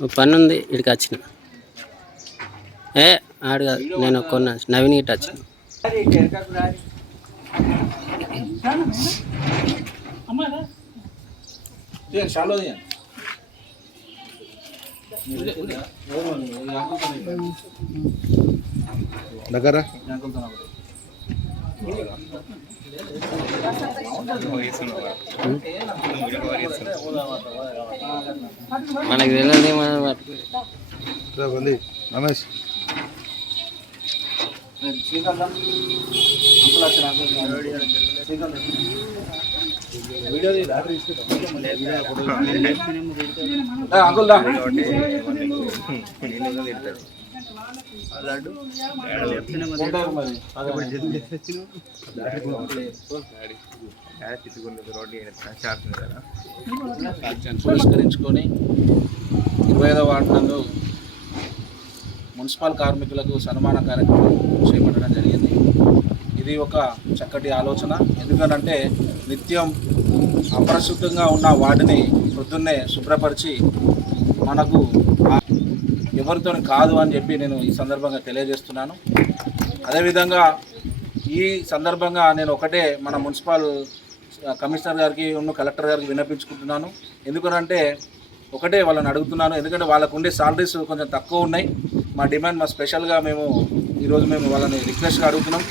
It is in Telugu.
ఓ పని ఉంది ఇక్కడికి వచ్చిన. ఏ ఆడు కాదు నేను కొన్నా నవీన్ గిట్ట వచ్చిన. దగ్గర? మనకి తెలియదు రమేష్ అంకుల్ పురస్కరించుకొని ఇరవై ఐదవ వార్డు నందు మున్సిపల్ కార్మికులకు సన్మాన కార్యక్రమం చేపట్టడం జరిగింది. ఇది ఒక చక్కటి ఆలోచన. ఎందుకనంటే నిత్యం అపరిశుద్ధంగా ఉన్న వాటిని పొద్దున్నే శుభ్రపరిచి మనకు ఎవరితో కాదు అని చెప్పి నేను ఈ సందర్భంగా తెలియజేస్తున్నాను. అదేవిధంగా ఈ సందర్భంగా నేను ఒకటే మన మున్సిపల్ కమిషనర్ గారికి ఉన్న కలెక్టర్ గారికి విన్నపించుకుంటున్నాను. ఎందుకనంటే ఒకటే వాళ్ళని అడుగుతున్నాను. ఎందుకంటే వాళ్ళకు ఉండే సాలరీస్ కొంచెం తక్కువ ఉన్నాయి. మా డిమాండ్ మా స్పెషల్గా మేము ఈరోజు మేము వాళ్ళని రిక్వెస్ట్గా అడుగుతున్నాం.